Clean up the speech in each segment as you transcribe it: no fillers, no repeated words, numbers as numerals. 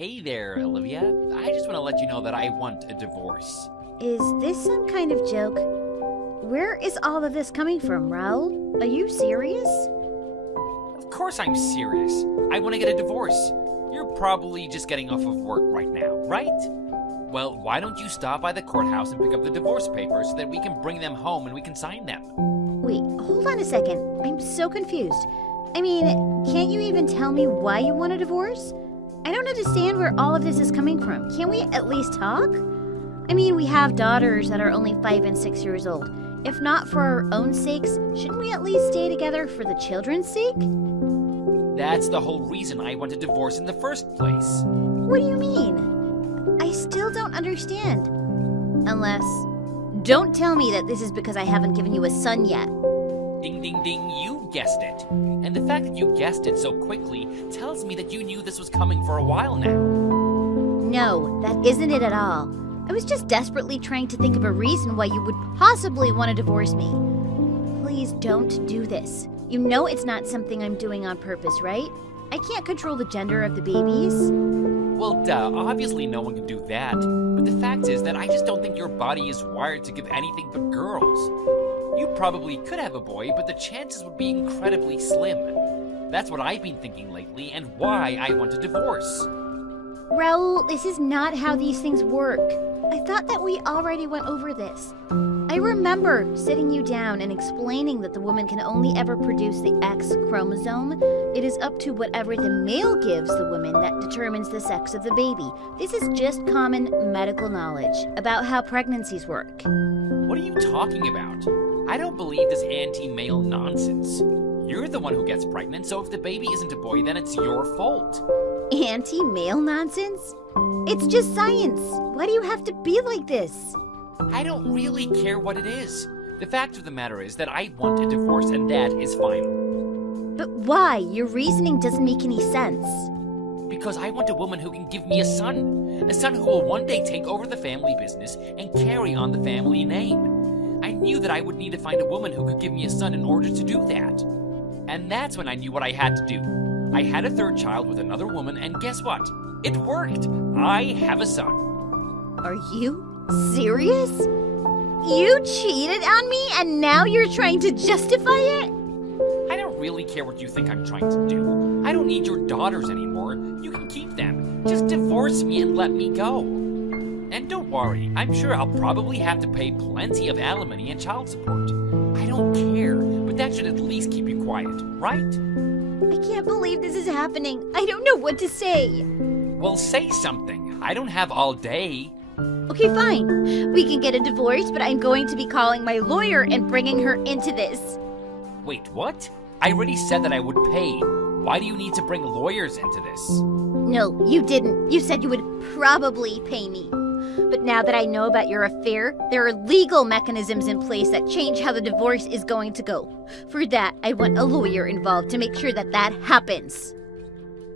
Hey there, Olivia. I just want to let you know that I want a divorce. Is this some kind of joke? Where is all of this coming from, Raul? Are you serious? Of course I'm serious. I want to get a divorce. You're probably just getting off of work right now, right? Well, why don't you stop by the courthouse and pick up the divorce papers so that we can bring them home and we can sign them? Wait, hold on a second. I'm so confused. I mean, can't you even tell me why you want a divorce? I don't understand where all of this is coming from. Can't we at least talk? I mean, we have daughters that are only 5 and 6 years old. If not for our own sakes, shouldn't we at least stay together for the children's sake? That's the whole reason I want a divorce in the first place. What do you mean? I still don't understand. Unless, don't tell me that this is because I haven't given you a son yet. Ding, ding, ding, you guessed it. And the fact that you guessed it so quickly tells me that you knew this was coming for a while now. No, that isn't it at all. I was just desperately trying to think of a reason why you would possibly want to divorce me. Please don't do this. You know it's not something I'm doing on purpose, right? I can't control the gender of the babies. Well, duh, obviously no one can do that. But the fact is that I just don't think your body is wired to give anything but girls. You probably could have a boy, but the chances would be incredibly slim. That's what I've been thinking lately, and why I want a divorce. Raul, this is not how these things work. I thought that we already went over this. I remember sitting you down and explaining that the woman can only ever produce the X chromosome. It is up to whatever the male gives the woman that determines the sex of the baby. This is just common medical knowledge about how pregnancies work. What are you talking about? I don't believe this anti-male nonsense. You're the one who gets pregnant, so if the baby isn't a boy, then it's your fault. Anti-male nonsense? It's just science. Why do you have to be like this? I don't really care what it is. The fact of the matter is that I want a divorce, and that is final. But why? Your reasoning doesn't make any sense. Because I want a woman who can give me a son who will one day take over the family business and carry on the family name. I knew that I would need to find a woman who could give me a son in order to do that. And that's when I knew what I had to do. I had a third child with another woman, and guess what? It worked. I have a son. Are you serious? You cheated on me and now you're trying to justify it? I don't really care what you think I'm trying to do. I don't need your daughters anymore. You can keep them. Just divorce me and let me go. And don't worry, I'm sure I'll probably have to pay plenty of alimony and child support. I don't care, but that should at least keep you quiet, right? I can't believe this is happening. I don't know what to say. Well, say something. I don't have all day. Okay, fine. We can get a divorce, but I'm going to be calling my lawyer and bringing her into this. Wait, what? I already said that I would pay. Why do you need to bring lawyers into this? No, you didn't. You said you would probably pay me. But now that I know about your affair, there are legal mechanisms in place that change how the divorce is going to go. For that, I want a lawyer involved to make sure that that happens.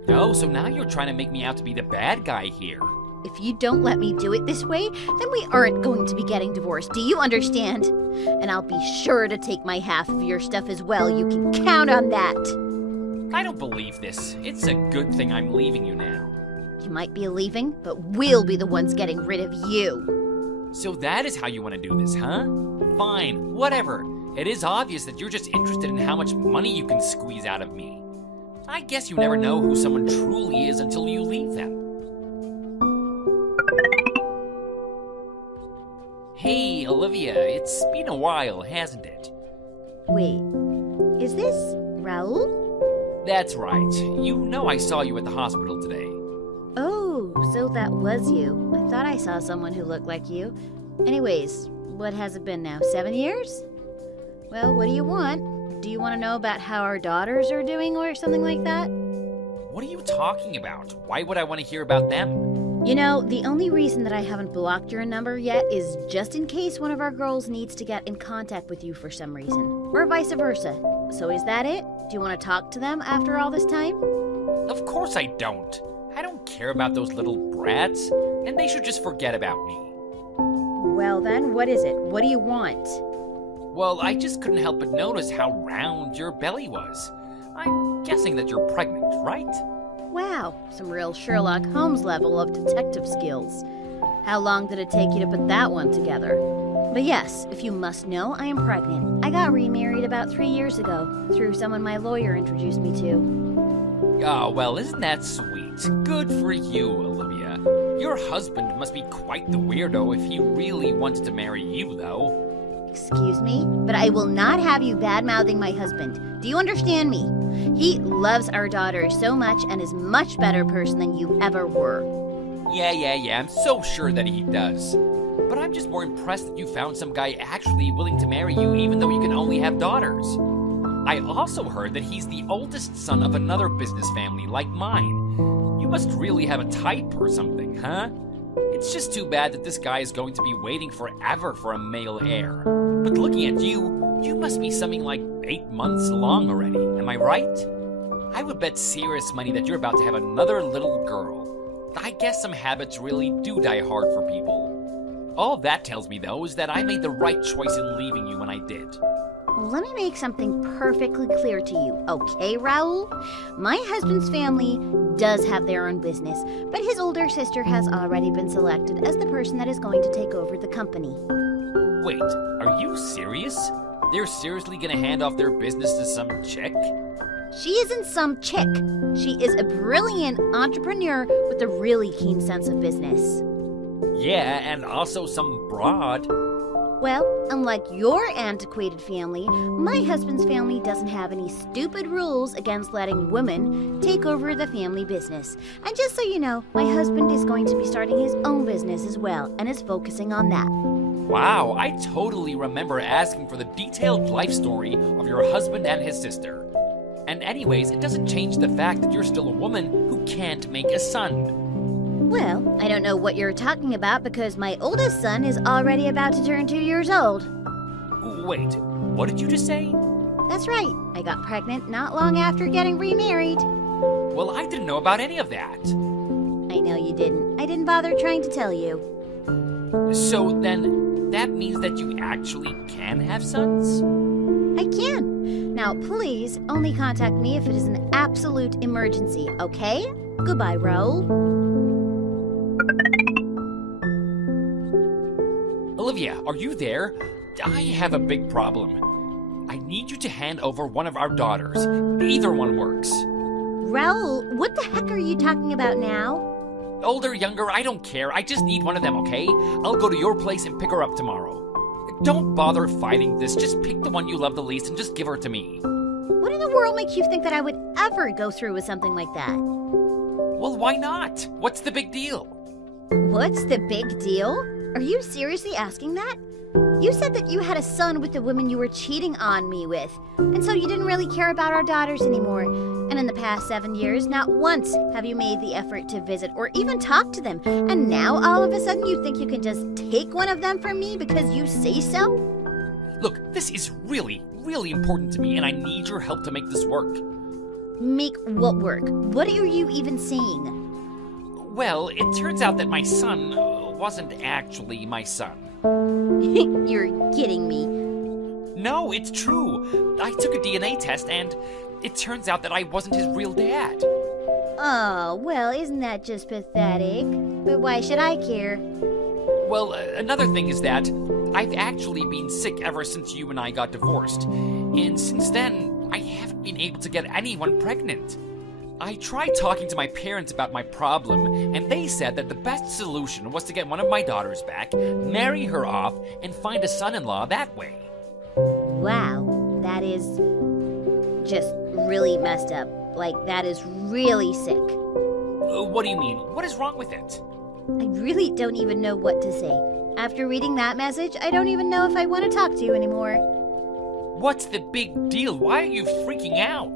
Oh, so now you're trying to make me out to be the bad guy here. If you don't let me do it this way, then we aren't going to be getting divorced. Do you understand? And I'll be sure to take my half of your stuff as well. You can count on that. I don't believe this. It's a good thing I'm leaving you now. You might be leaving, but we'll be the ones getting rid of you. So that is how you want to do this, huh? Fine, whatever. It is obvious that you're just interested in how much money you can squeeze out of me. I guess you never know who someone truly is until you leave them. Hey, Olivia, it's been a while, hasn't it? Wait, is this Raul? That's right. You know I saw you at the hospital today. Oh, so that was you. I thought I saw someone who looked like you. Anyways, what has it been now, 7 years? Well, what do you want? Do you want to know about how our daughters are doing or something like that? What are you talking about? Why would I want to hear about them? You know, the only reason that I haven't blocked your number yet is just in case one of our girls needs to get in contact with you for some reason, or vice versa. So is that it? Do you want to talk to them after all this time? Of course I don't. I don't care about those little brats, and they should just forget about me. Well then, what is it? What do you want? Well, I just couldn't help but notice how round your belly was. I'm guessing that you're pregnant, right? Wow, some real Sherlock Holmes level of detective skills. How long did it take you to put that one together? But yes, if you must know, I am pregnant. I got remarried about 3 years ago, through someone my lawyer introduced me to. Oh, well, isn't that sweet? Good for you, Olivia. Your husband must be quite the weirdo if he really wanted to marry you, though. Excuse me, but I will not have you bad-mouthing my husband. Do you understand me? He loves our daughter so much and is much better person than you ever were. Yeah, I'm so sure that he does. But I'm just more impressed that you found some guy actually willing to marry you even though you can only have daughters. I also heard that he's the oldest son of another business family like mine. You must really have a type or something, huh? It's just too bad that this guy is going to be waiting forever for a male heir. But looking at you, you must be something like 8 months along already, am I right? I would bet serious money that you're about to have another little girl. I guess some habits really do die hard for people. All that tells me, though, is that I made the right choice in leaving you when I did. Let me make something perfectly clear to you, okay, Raul? My husband's family does have their own business, but his older sister has already been selected as the person that is going to take over the company. Wait, are you serious? They're seriously gonna hand off their business to some chick? She isn't some chick. She is a brilliant entrepreneur with a really keen sense of business. Yeah, and also some broad. Well, unlike your antiquated family, my husband's family doesn't have any stupid rules against letting women take over the family business. And just so you know, my husband is going to be starting his own business as well and is focusing on that. Wow, I totally remember asking for the detailed life story of your husband and his sister. And anyways, it doesn't change the fact that you're still a woman who can't make a son. Well, I don't know what you're talking about because my oldest son is already about to turn 2 years old. Wait, what did you just say? That's right. I got pregnant not long after getting remarried. Well, I didn't know about any of that. I know you didn't. I didn't bother trying to tell you. So then, that means that you actually can have sons? I can. Now, please only contact me if it is an absolute emergency, okay? Goodbye, Raul. Olivia, are you there? I have a big problem. I need you to hand over one of our daughters. Either one works. Raul, what the heck are you talking about now? Older, younger, I don't care. I just need one of them, okay? I'll go to your place and pick her up tomorrow. Don't bother fighting this. Just pick the one you love the least and just give her to me. What in the world makes you think that I would ever go through with something like that? Well, why not? What's the big deal? What's the big deal? Are you seriously asking that? You said that you had a son with the woman you were cheating on me with, and so you didn't really care about our daughters anymore. And in the past 7 years, not once have you made the effort to visit or even talk to them. And now all of a sudden you think you can just take one of them from me because you say so? Look, this is really, really important to me, and I need your help to make this work. Make what work? What are you even saying? Well, it turns out that my son wasn't actually my son. You're kidding me. No, it's true. I took a DNA test and it turns out that I wasn't his real dad. Oh, well, isn't that just pathetic? But why should I care? Well, another thing is that I've actually been sick ever since you and I got divorced. And since then, I haven't been able to get anyone pregnant. I tried talking to my parents about my problem, and they said that the best solution was to get one of my daughters back, marry her off, and find a son-in-law that way. Wow, that is just really messed up. Like, that is really sick. What do you mean? What is wrong with it? I really don't even know what to say. After reading that message, I don't even know if I want to talk to you anymore. What's the big deal? Why are you freaking out?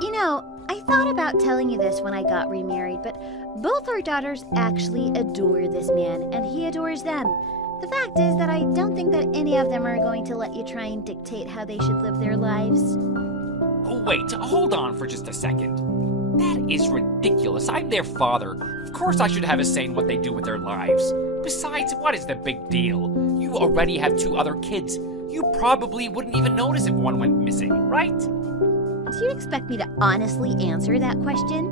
You know, I thought about telling you this when I got remarried, but both our daughters actually adore this man, and he adores them. The fact is that I don't think that any of them are going to let you try and dictate how they should live their lives. Wait, hold on for just a second. That is ridiculous. I'm their father. Of course I should have a say in what they do with their lives. Besides, what is the big deal? You already have 2 other kids. You probably wouldn't even notice if one went missing, right? Do you expect me to honestly answer that question?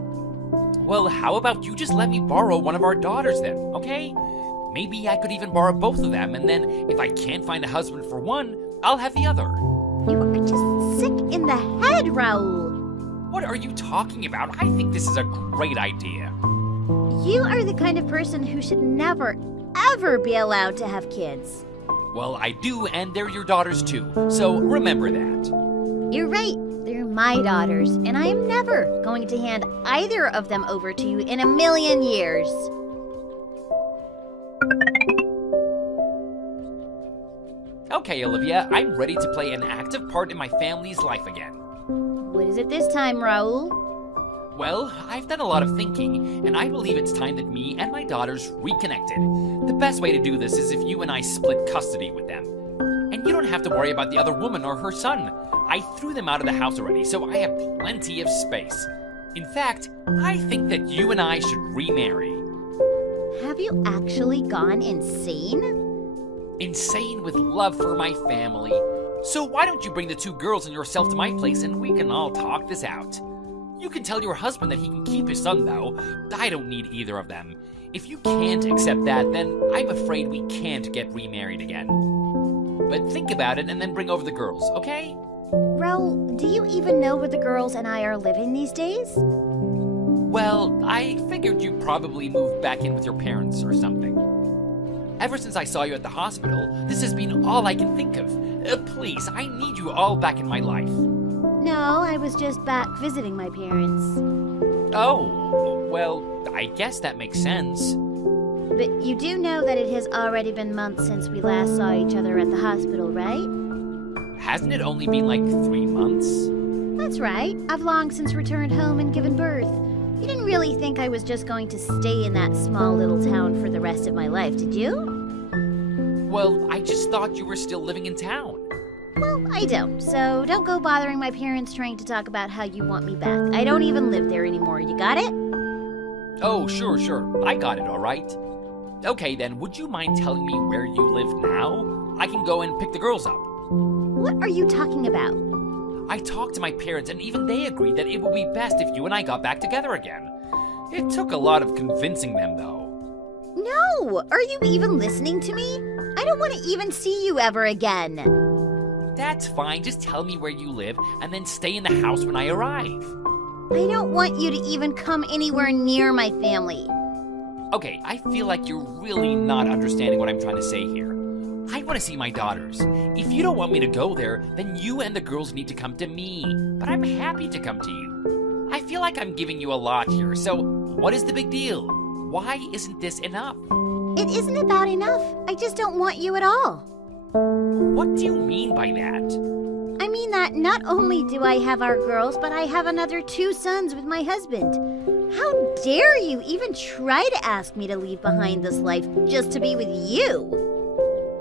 Well, how about you just let me borrow one of our daughters then, okay? Maybe I could even borrow both of them, and then if I can't find a husband for one, I'll have the other. You are just sick in the head, Raul. What are you talking about? I think this is a great idea. You are the kind of person who should never, ever be allowed to have kids. Well, I do, and they're your daughters too, so remember that. You're right. They're my daughters, and I am never going to hand either of them over to you in a million years. Okay, Olivia, I'm ready to play an active part in my family's life again. What is it this time, Raul? Well, I've done a lot of thinking, and I believe it's time that me and my daughters reconnected. The best way to do this is if you and I split custody with them. And you don't have to worry about the other woman or her son. I threw them out of the house already, so I have plenty of space. In fact, I think that you and I should remarry. Have you actually gone insane? Insane with love for my family. So why don't you bring the two girls and yourself to my place and we can all talk this out? You can tell your husband that he can keep his son, though. I don't need either of them. If you can't accept that, then I'm afraid we can't get remarried again. But think about it and then bring over the girls, okay? Raul, do you even know where the girls and I are living these days? Well, I figured you probably moved back in with your parents or something. Ever since I saw you at the hospital, this has been all I can think of. Please, I need you all back in my life. No, I was just back visiting my parents. Oh, well, I guess that makes sense. But you do know that it has already been months since we last saw each other at the hospital, right? Hasn't it only been like 3 months? That's right. I've long since returned home and given birth. You didn't really think I was just going to stay in that small little town for the rest of my life, did you? Well, I just thought you were still living in town. Well, I don't, so don't go bothering my parents trying to talk about how you want me back. I don't even live there anymore, you got it? Oh, sure. I got it, all right. Okay, then, would you mind telling me where you live now? I can go and pick the girls up. What are you talking about? I talked to my parents, and even they agreed that it would be best if you and I got back together again. It took a lot of convincing them, though. No! Are you even listening to me? I don't want to even see you ever again. That's fine, just tell me where you live, and then stay in the house when I arrive. I don't want you to even come anywhere near my family. Okay, I feel like you're really not understanding what I'm trying to say here. I want to see my daughters. If you don't want me to go there, then you and the girls need to come to me. But I'm happy to come to you. I feel like I'm giving you a lot here, so what is the big deal? Why isn't this enough? It isn't about enough. I just don't want you at all. What do you mean by that? I mean that not only do I have our girls, but I have another 2 sons with my husband. How dare you even try to ask me to leave behind this life just to be with you?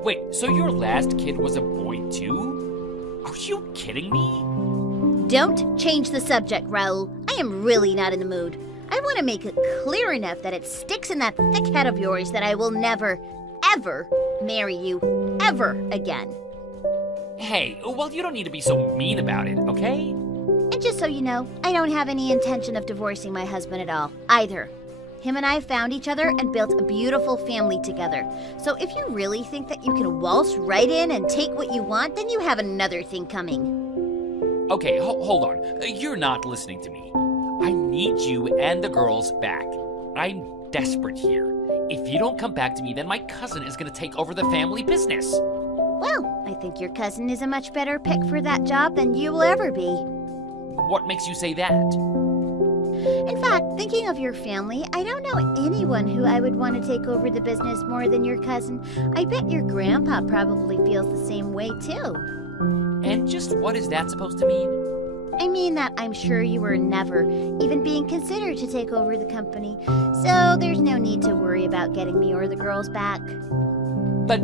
Wait, so your last kid was a boy too? Are you kidding me? Don't change the subject, Raul. I am really not in the mood. I want to make it clear enough that it sticks in that thick head of yours that I will never, ever marry you, ever again. Hey, well, you don't need to be so mean about it, okay? And just so you know, I don't have any intention of divorcing my husband at all, either. Him and I found each other and built a beautiful family together. So if you really think that you can waltz right in and take what you want, then you have another thing coming. Okay, hold on. You're not listening to me. I need you and the girls back. I'm desperate here. If you don't come back to me, then my cousin is going to take over the family business. Well, I think your cousin is a much better pick for that job than you will ever be. What makes you say that? In fact, thinking of your family, I don't know anyone who I would want to take over the business more than your cousin. I bet your grandpa probably feels the same way too. And just what is that supposed to mean? I mean that I'm sure you were never even being considered to take over the company, so there's no need to worry about getting me or the girls back. But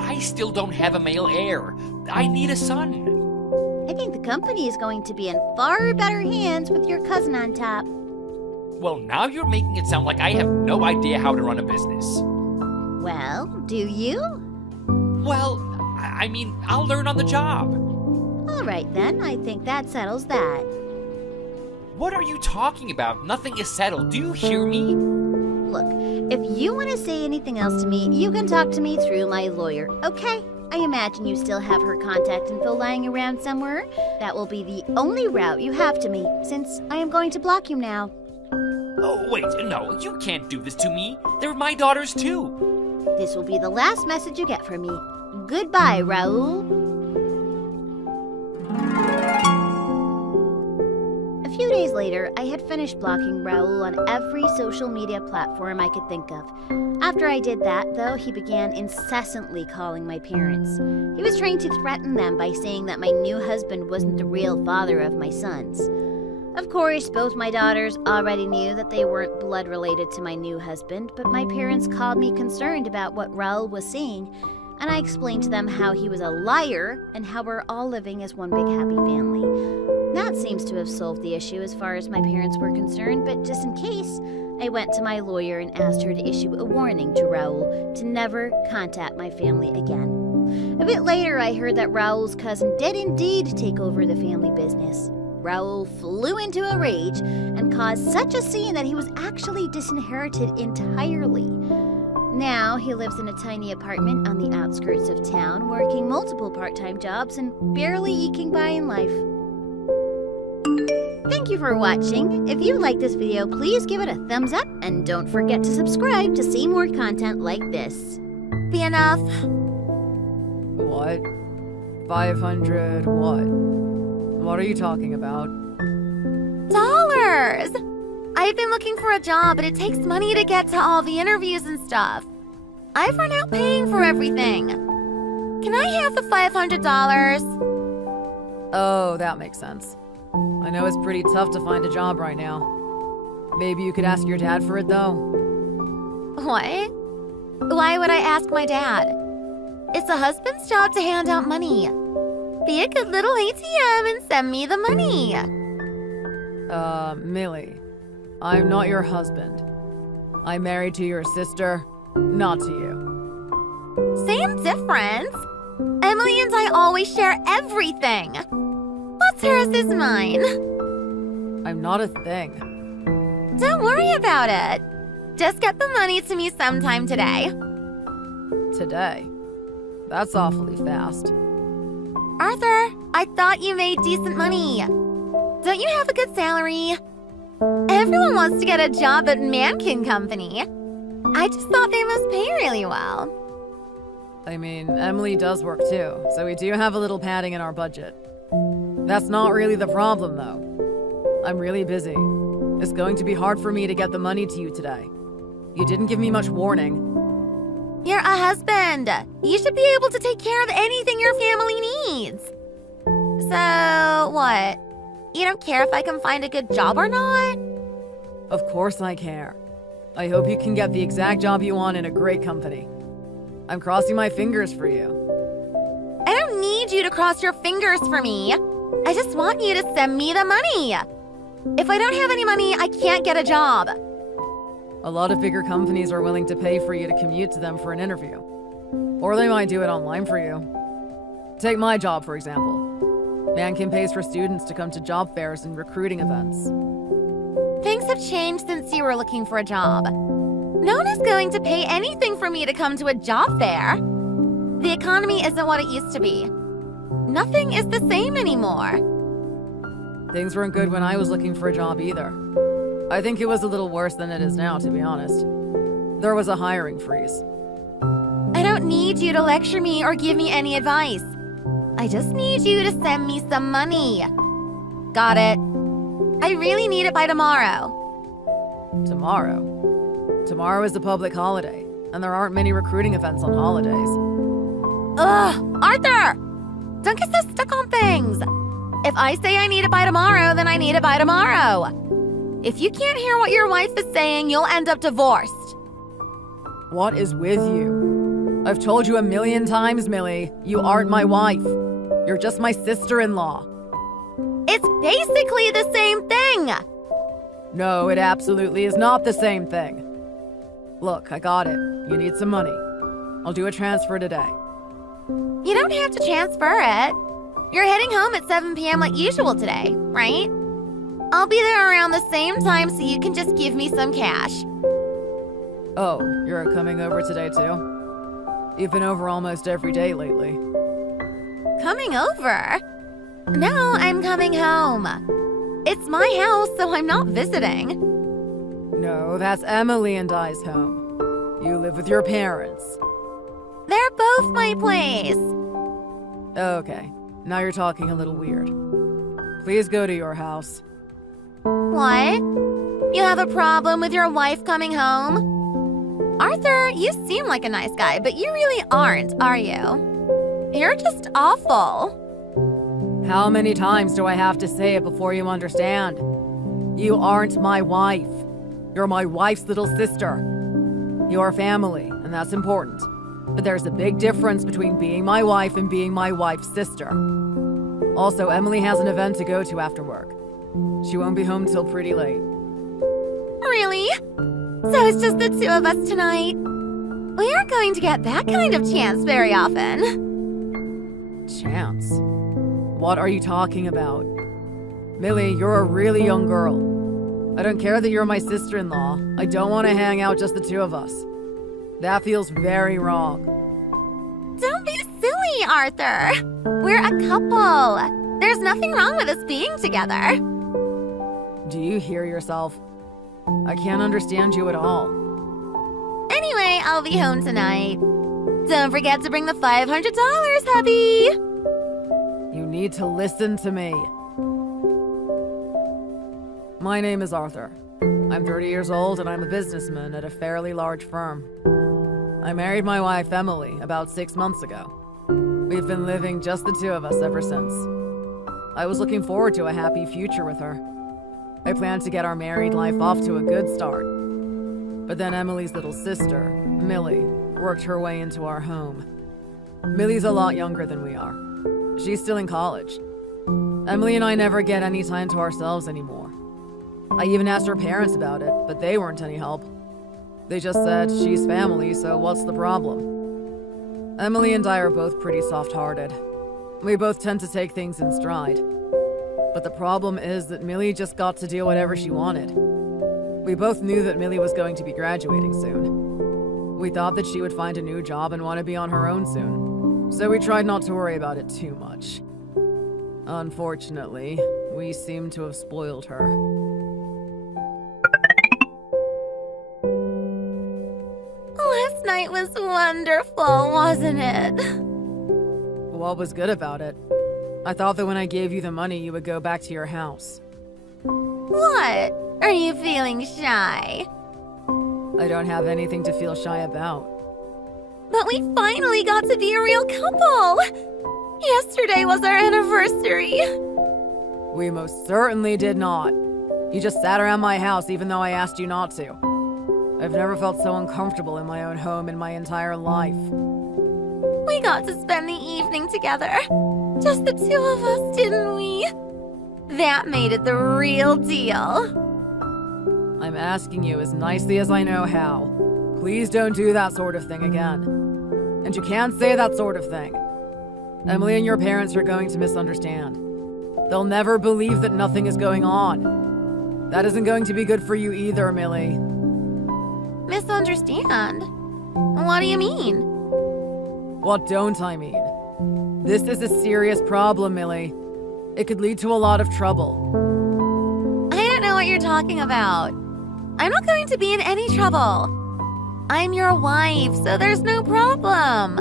I still don't have a male heir. I need a son. I think the company is going to be in far better hands with your cousin on top. Well, now you're making it sound like I have no idea how to run a business. Well, do you? Well, I mean, I'll learn on the job. All right then, I think that settles that. What are you talking about? Nothing is settled. Do you hear me? Look, if you want to say anything else to me, you can talk to me through my lawyer, okay? I imagine you still have her contact info lying around somewhere. That will be the only route you have to me, since I am going to block you now. Oh, wait, no, you can't do this to me. They're my daughters, too. This will be the last message you get from me. Goodbye, Raul. A few days later, I had finished blocking Raul on every social media platform I could think of. After I did that, though, he began incessantly calling my parents. He was trying to threaten them by saying that my new husband wasn't the real father of my sons. Of course, both my daughters already knew that they weren't blood related to my new husband, but my parents called me concerned about what Raul was saying, and I explained to them how he was a liar and how we're all living as one big happy family. That seems to have solved the issue as far as my parents were concerned, but just in case, I went to my lawyer and asked her to issue a warning to Raul to never contact my family again. A bit later, I heard that Raul's cousin did indeed take over the family business. Raul flew into a rage and caused such a scene that he was actually disinherited entirely. Now, he lives in a tiny apartment on the outskirts of town, working multiple part-time jobs and barely eking by in life. Thank you for watching. If you like this video, please give it a thumbs up and don't forget to subscribe to see more content like this. Be enough. What? 500 what? What are you talking about? Dollars! I've been looking for a job, but it takes money to get to all the interviews and stuff. I've run out paying for everything. Can I have the $500? Oh, that makes sense. I know it's pretty tough to find a job right now. Maybe you could ask your dad for it, though. What? Why would I ask my dad? It's a husband's job to hand out money. Be a good little ATM and send me the money. Millie, I'm not your husband. I'm married to your sister, not to you. Same difference. Emily and I always share everything. What's hers is mine. I'm not a thing. Don't worry about it. Just get the money to me sometime today. Today? That's awfully fast. Arthur, I thought you made decent money. Don't you have a good salary? Everyone wants to get a job at Mankin Company. I just thought they must pay really well. I mean, Emily does work too, so we do have a little padding in our budget. That's not really the problem, though. I'm really busy. It's going to be hard for me to get the money to you today. You didn't give me much warning. You're a husband. You should be able to take care of anything your family needs. So, what? You don't care if I can find a good job or not? Of course I care. I hope you can get the exact job you want in a great company. I'm crossing my fingers for you. I don't need you to cross your fingers for me. I just want you to send me the money. If I don't have any money, I can't get a job. A lot of bigger companies are willing to pay for you to commute to them for an interview. Or they might do it online for you. Take my job, for example. Mankin pays for students to come to job fairs and recruiting events. Things have changed since you were looking for a job. No one is going to pay anything for me to come to a job fair. The economy isn't what it used to be. Nothing is the same anymore. Things weren't good when I was looking for a job either. I think it was a little worse than it is now, to be honest. There was a hiring freeze. I don't need you to lecture me or give me any advice. I just need you to send me some money. Got it. I really need it by tomorrow. Tomorrow? Tomorrow is a public holiday, and there aren't many recruiting events on holidays. Ugh, Arthur! Don't get so stuck on things. If I say I need it by tomorrow, then I need it by tomorrow. If you can't hear what your wife is saying, you'll end up divorced. What is with you? I've told you 1,000,000 times, Millie, you aren't my wife. You're just my sister-in-law. It's basically the same thing. No, it absolutely is not the same thing. Look, I got it. You need some money. I'll do a transfer today. You don't have to transfer it. You're heading home at 7 p.m. like usual today, right? I'll be there around the same time so you can just give me some cash. Oh, you're coming over today too? You've been over almost every day lately. Coming over? No, I'm coming home. It's my house, so I'm not visiting. No, that's Emily and I's home. You live with your parents. They're both my place. Okay, now you're talking a little weird. Please go to your house. What? You have a problem with your wife coming home? Arthur, you seem like a nice guy, but you really aren't, are you? You're just awful. How many times do I have to say it before you understand? You aren't my wife. You're my wife's little sister. You're family, and that's important. But there's a big difference between being my wife and being my wife's sister. Also, Emily has an event to go to after work. She won't be home till pretty late. Really? So it's just the two of us tonight? We aren't going to get that kind of chance very often. Chance? What are you talking about? Millie, you're a really young girl. I don't care that you're my sister-in-law. I don't want to hang out just the two of us. That feels very wrong. Don't be silly, Arthur. We're a couple. There's nothing wrong with us being together. Do you hear yourself? I can't understand you at all. Anyway, I'll be home tonight. Don't forget to bring the $500, hubby. You need to listen to me. My name is Arthur. I'm 30 years old and I'm a businessman at a fairly large firm. I married my wife, Emily, about 6 months ago. We've been living just the two of us ever since. I was looking forward to a happy future with her. I planned to get our married life off to a good start. But then Emily's little sister, Millie, worked her way into our home. Millie's a lot younger than we are. She's still in college. Emily and I never get any time to ourselves anymore. I even asked her parents about it, but they weren't any help. They just said, she's family, so what's the problem? Emily and I are both pretty soft-hearted. We both tend to take things in stride. But the problem is that Millie just got to do whatever she wanted. We both knew that Millie was going to be graduating soon. We thought that she would find a new job and want to be on her own soon. So we tried not to worry about it too much. Unfortunately, we seem to have spoiled her. Last night was wonderful, wasn't it? What was good about it? I thought that when I gave you the money, you would go back to your house. What? Are you feeling shy? I don't have anything to feel shy about. But we finally got to be a real couple! Yesterday was our anniversary! We most certainly did not. You just sat around my house even though I asked you not to. I've never felt so uncomfortable in my own home in my entire life. We got to spend the evening together. Just the two of us, didn't we? That made it the real deal. I'm asking you as nicely as I know how. Please don't do that sort of thing again. And you can't say that sort of thing. Emily and your parents are going to misunderstand. They'll never believe that nothing is going on. That isn't going to be good for you either, Millie. Misunderstand? What do you mean? What don't I mean? This is a serious problem, Millie. It could lead to a lot of trouble. I don't know what you're talking about. I'm not going to be in any trouble. I'm your wife, so there's no problem.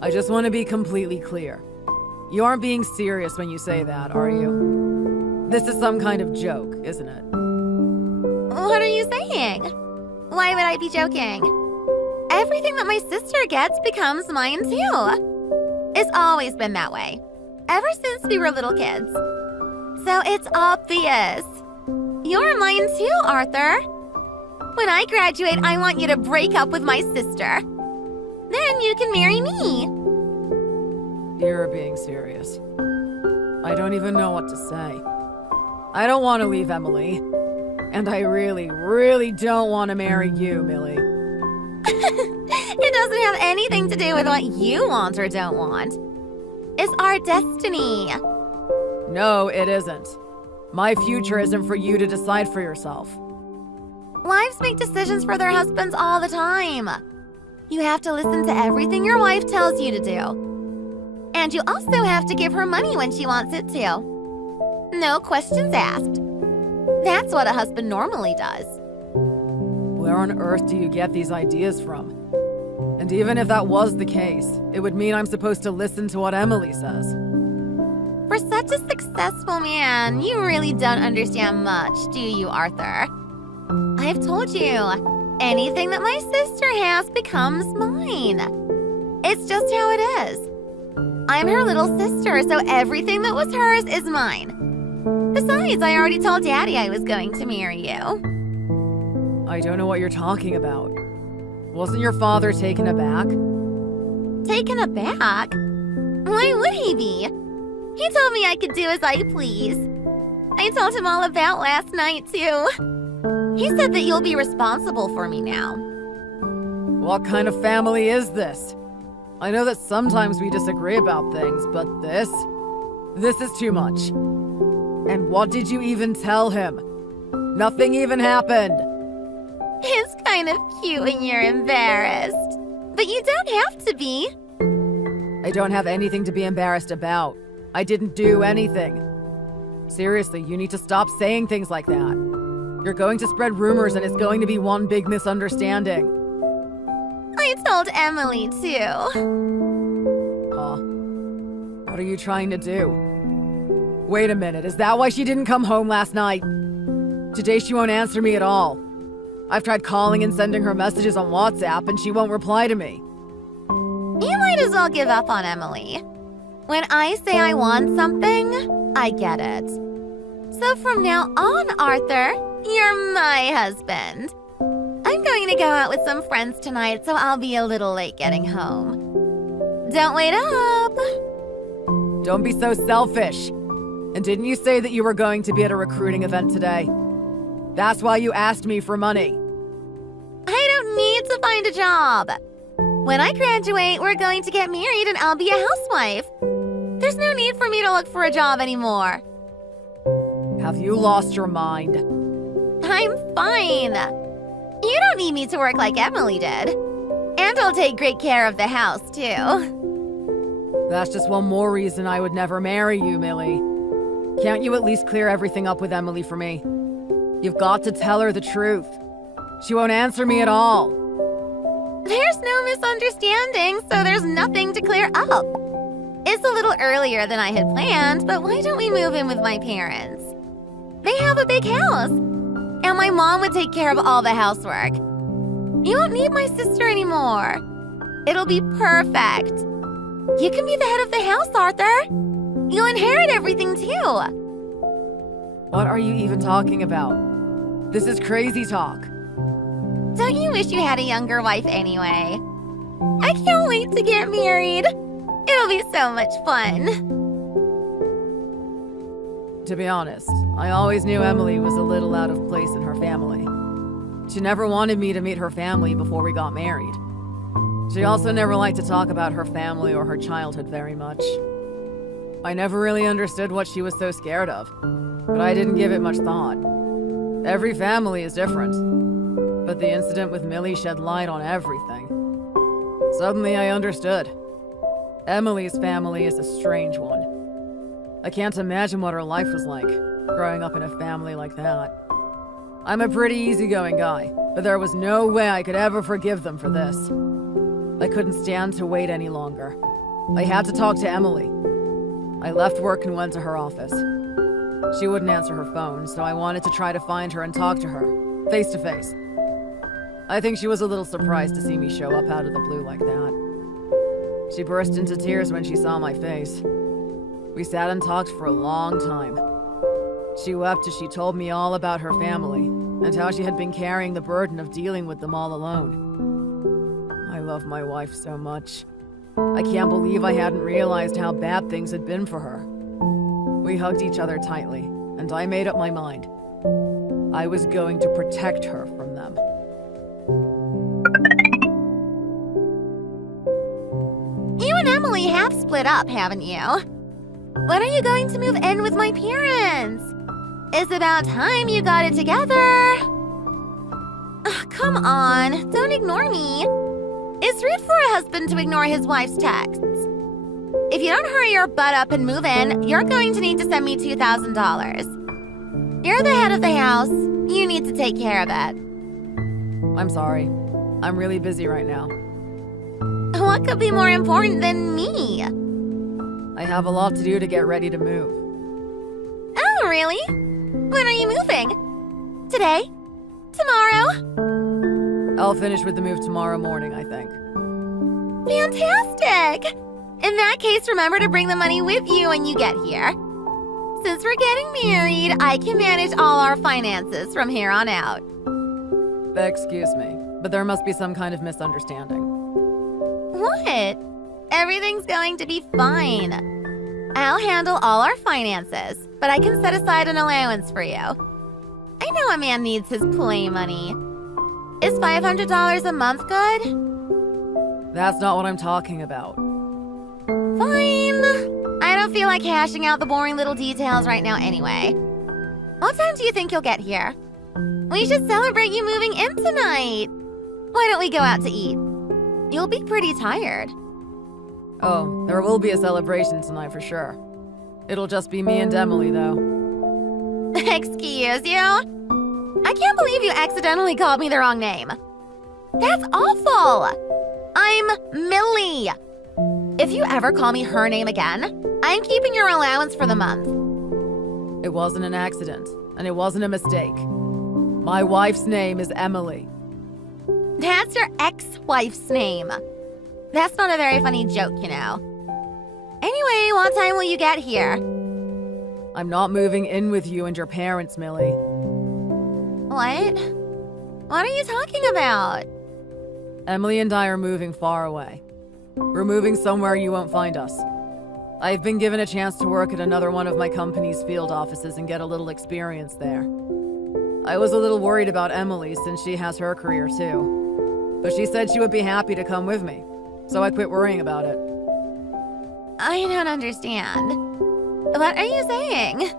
I just want to be completely clear. You aren't being serious when you say that, are you? This is some kind of joke, isn't it? What are you saying? Why would I be joking? Everything that my sister gets becomes mine too. It's always been that way. Ever since we were little kids. So it's obvious. You're mine too, Arthur. When I graduate, I want you to break up with my sister. Then you can marry me. You're being serious. I don't even know what to say. I don't want to leave Emily. And I really, really don't want to marry you, Millie. It doesn't have anything to do with what you want or don't want. It's our destiny. No, it isn't. My future isn't for you to decide for yourself. Wives make decisions for their husbands all the time. You have to listen to everything your wife tells you to do. And you also have to give her money when she wants it to. No questions asked. That's what a husband normally does. Where on earth do you get these ideas from? And even if that was the case, it would mean I'm supposed to listen to what Emily says. For such a successful man, you really don't understand much, do you, Arthur? I've told you, anything that my sister has becomes mine. It's just how it is. I'm her little sister, so everything that was hers is mine. Besides, I already told Daddy I was going to marry you. I don't know what you're talking about. Wasn't your father taken aback? Taken aback? Why would he be? He told me I could do as I please. I told him all about last night, too. He said that you'll be responsible for me now. What kind of family is this? I know that sometimes we disagree about things, but this is too much. And what did you even tell him? Nothing even happened. It's kind of cute when you're embarrassed. But you don't have to be. I don't have anything to be embarrassed about. I didn't do anything. Seriously, you need to stop saying things like that. You're going to spread rumors and it's going to be one big misunderstanding. I told Emily, too. What are you trying to do? Wait a minute, is that why she didn't come home last night? Today she won't answer me at all. I've tried calling and sending her messages on WhatsApp and she won't reply to me. You might as well give up on Emily. When I say I want something, I get it. So from now on, Arthur, you're my husband. I'm going to go out with some friends tonight, so I'll be a little late getting home. Don't wait up. Don't be so selfish. And didn't you say that you were going to be at a recruiting event today? That's why you asked me for money. I don't need to find a job. When I graduate, we're going to get married and I'll be a housewife. There's no need for me to look for a job anymore. Have you lost your mind? I'm fine. You don't need me to work like Emily did. And I'll take great care of the house, too. That's just one more reason I would never marry you, Millie. Can't you at least clear everything up with Emily for me? You've got to tell her the truth. She won't answer me at all. There's no misunderstanding, so there's nothing to clear up. It's a little earlier than I had planned, but why don't we move in with my parents? They have a big house, and my mom would take care of all the housework. You won't need my sister anymore. It'll be perfect. You can be the head of the house, Arthur. You'll inherit everything, too. What are you even talking about? This is crazy talk. Don't you wish you had a younger wife anyway? I can't wait to get married. It'll be so much fun. To be honest, I always knew Emily was a little out of place in her family. She never wanted me to meet her family before we got married. She also never liked to talk about her family or her childhood very much. I never really understood what she was so scared of, but I didn't give it much thought. Every family is different, but the incident with Millie shed light on everything. Suddenly I understood. Emily's family is a strange one. I can't imagine what her life was like, growing up in a family like that. I'm a pretty easygoing guy, but there was no way I could ever forgive them for this. I couldn't stand to wait any longer. I had to talk to Emily. I left work and went to her office. She wouldn't answer her phone, so I wanted to try to find her and talk to her, face to face. I think she was a little surprised to see me show up out of the blue like that. She burst into tears when she saw my face. We sat and talked for a long time. She wept as she told me all about her family and how she had been carrying the burden of dealing with them all alone. I love my wife so much. I can't believe I hadn't realized how bad things had been for her. We hugged each other tightly, and I made up my mind. I was going to protect her from them. You and Emily have split up, haven't you? When are you going to move in with my parents? It's about time you got it together. Ugh, come on, don't ignore me. It's rude for a husband to ignore his wife's texts. If you don't hurry your butt up and move in, you're going to need to send me $2,000. You're the head of the house. You need to take care of it. I'm sorry. I'm really busy right now. What could be more important than me? I have a lot to do to get ready to move. Oh, really? When are you moving? Today? Tomorrow? I'll finish with the move tomorrow morning, I think. Fantastic! In that case, remember to bring the money with you when you get here. Since we're getting married, I can manage all our finances from here on out. Excuse me, but there must be some kind of misunderstanding. What? Everything's going to be fine. I'll handle all our finances, but I can set aside an allowance for you. I know a man needs his play money. Is $500 a month good? That's not what I'm talking about. Fine. I don't feel like hashing out the boring little details right now anyway. What time do you think you'll get here? We should celebrate you moving in tonight. Why don't we go out to eat? You'll be pretty tired. Oh, there will be a celebration tonight for sure. It'll just be me and Emily, though. Excuse you? I can't believe you accidentally called me the wrong name. That's awful. I'm Millie. If you ever call me her name again, I'm keeping your allowance for the month. It wasn't an accident, and it wasn't a mistake. My wife's name is Emily. That's your ex-wife's name. That's not a very funny joke, you know. Anyway, what time will you get here? I'm not moving in with you and your parents, Millie. What? What are you talking about? Emily and I are moving far away. We're moving somewhere you won't find us. I've been given a chance to work at another one of my company's field offices and get a little experience there. I was a little worried about Emily since she has her career too. But she said she would be happy to come with me, so I quit worrying about it. I don't understand. What are you saying?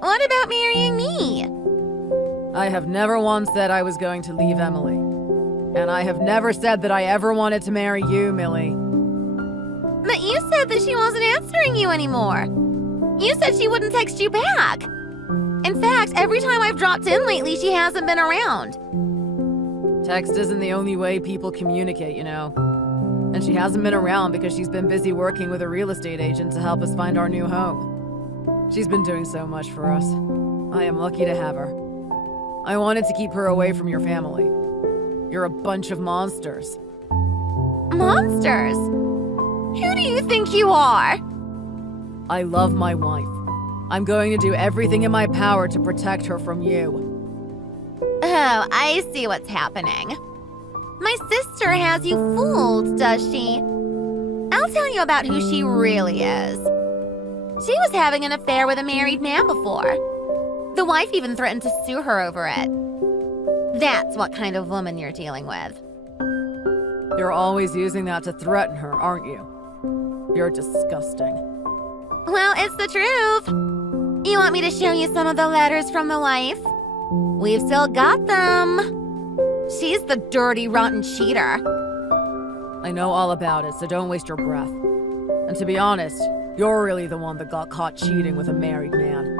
What about marrying me? I have never once said I was going to leave Emily. And I have never said that I ever wanted to marry you, Millie. But you said that she wasn't answering you anymore. You said she wouldn't text you back. In fact, every time I've dropped in lately, she hasn't been around. Text isn't the only way people communicate, you know. And she hasn't been around because she's been busy working with a real estate agent to help us find our new home. She's been doing so much for us. I am lucky to have her. I wanted to keep her away from your family. You're a bunch of monsters. Monsters? Who do you think you are? I love my wife. I'm going to do everything in my power to protect her from you. Oh, I see what's happening. My sister has you fooled, does she? I'll tell you about who she really is. She was having an affair with a married man before. The wife even threatened to sue her over it. That's what kind of woman you're dealing with. You're always using that to threaten her, aren't you? You're disgusting. Well, it's the truth. You want me to show you some of the letters from the wife? We've still got them. She's the dirty, rotten cheater. I know all about it, so don't waste your breath. And to be honest, you're really the one that got caught cheating with a married man.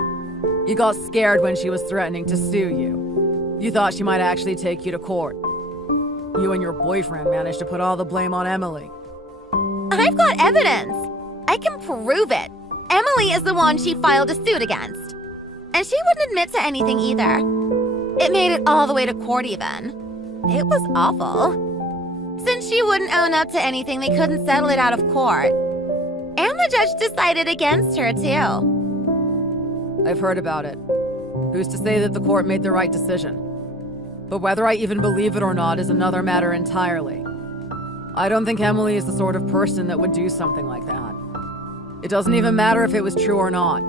You got scared when she was threatening to sue you. You thought she might actually take you to court. You and your boyfriend managed to put all the blame on Emily. I've got evidence. I can prove it. Emily is the one she filed a suit against. And she wouldn't admit to anything either. It made it all the way to court even. It was awful. Since she wouldn't own up to anything, they couldn't settle it out of court. And the judge decided against her, too. I've heard about it. Who's to say that the court made the right decision? But whether I even believe it or not is another matter entirely. I don't think Emily is the sort of person that would do something like that. It doesn't even matter if it was true or not.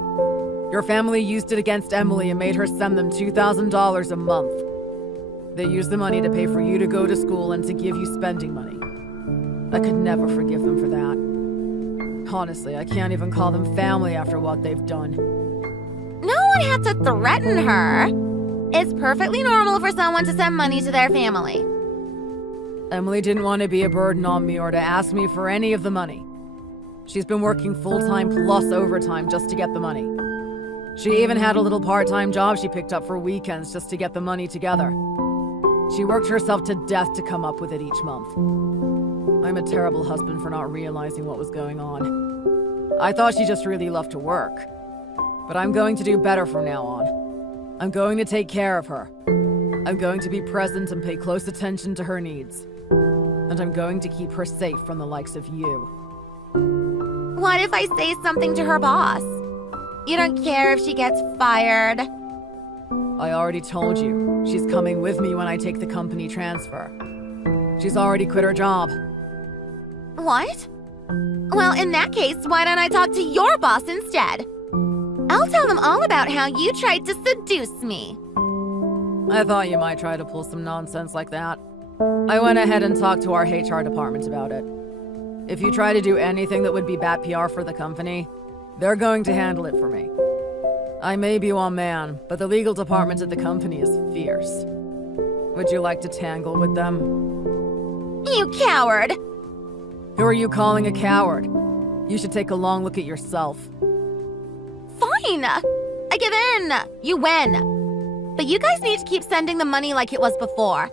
Your family used it against Emily and made her send them $2,000 a month. They used the money to pay for you to go to school and to give you spending money. I could never forgive them for that. Honestly, I can't even call them family after what they've done. No one anyone had to threaten her. It's perfectly normal for someone to send money to their family. Emily didn't want to be a burden on me or to ask me for any of the money. She's been working full-time plus overtime just to get the money. She even had a little part-time job she picked up for weekends just to get the money together. She worked herself to death to come up with it each month. I'm a terrible husband for not realizing what was going on. I thought she just really loved to work. But I'm going to do better from now on. I'm going to take care of her. I'm going to be present and pay close attention to her needs. And I'm going to keep her safe from the likes of you. What if I say something to her boss? You don't care if she gets fired? I already told you. She's coming with me when I take the company transfer. She's already quit her job. What? Well, in that case, why don't I talk to your boss instead? I'll tell them all about how you tried to seduce me. I thought you might try to pull some nonsense like that. I went ahead and talked to our HR department about it. If you try to do anything that would be bad PR for the company, they're going to handle it for me. I may be one man, but the legal department at the company is fierce. Would you like to tangle with them? You coward! Who are you calling a coward? You should take a long look at yourself. Fine! I give in! You win! But you guys need to keep sending the money like it was before.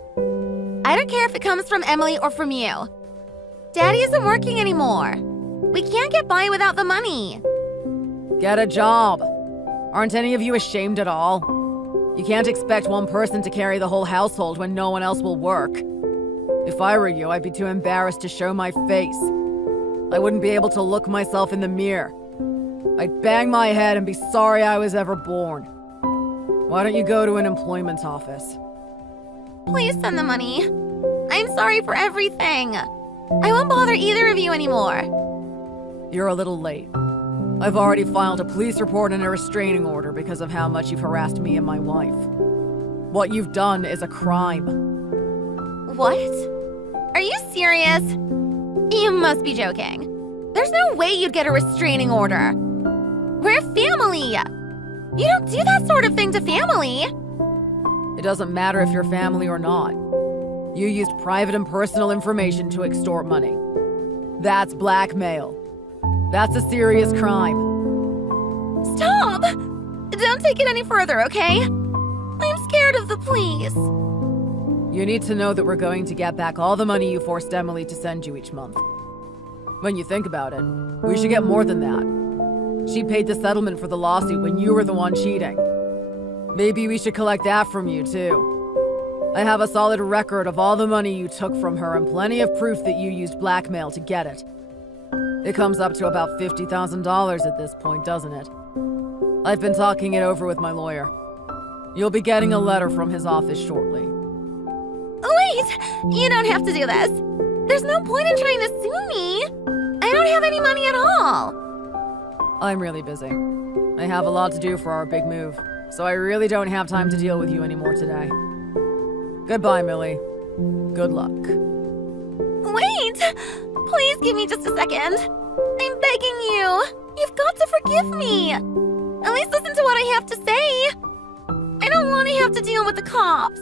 I don't care if it comes from Emily or from you. Daddy isn't working anymore. We can't get by without the money. Get a job. Aren't any of you ashamed at all? You can't expect one person to carry the whole household when no one else will work. If I were you, I'd be too embarrassed to show my face. I wouldn't be able to look myself in the mirror. I'd bang my head and be sorry I was ever born. Why don't you go to an employment office? Please send the money. I'm sorry for everything. I won't bother either of you anymore. You're a little late. I've already filed a police report and a restraining order because of how much you've harassed me and my wife. What you've done is a crime. What? Are you serious? You must be joking. There's no way you'd get a restraining order. We're family. You don't do that sort of thing to family. It doesn't matter if you're family or not. You used private and personal information to extort money. That's blackmail. That's a serious crime. Stop! Don't take it any further, okay? I'm scared of the police. You need to know that we're going to get back all the money you forced Emily to send you each month. When you think about it, we should get more than that. She paid the settlement for the lawsuit when you were the one cheating. Maybe we should collect that from you, too. I have a solid record of all the money you took from her and plenty of proof that you used blackmail to get it. It comes up to about $50,000 at this point, doesn't it? I've been talking it over with my lawyer. You'll be getting a letter from his office shortly. Wait! You don't have to do this. There's no point in trying to sue me. I don't have any money at all. I'm really busy. I have a lot to do for our big move, so I really don't have time to deal with you anymore today. Goodbye, Millie. Good luck. Wait! Please give me just a second. I'm begging you. You've got to forgive me. At least listen to what I have to say. I don't want to have to deal with the cops.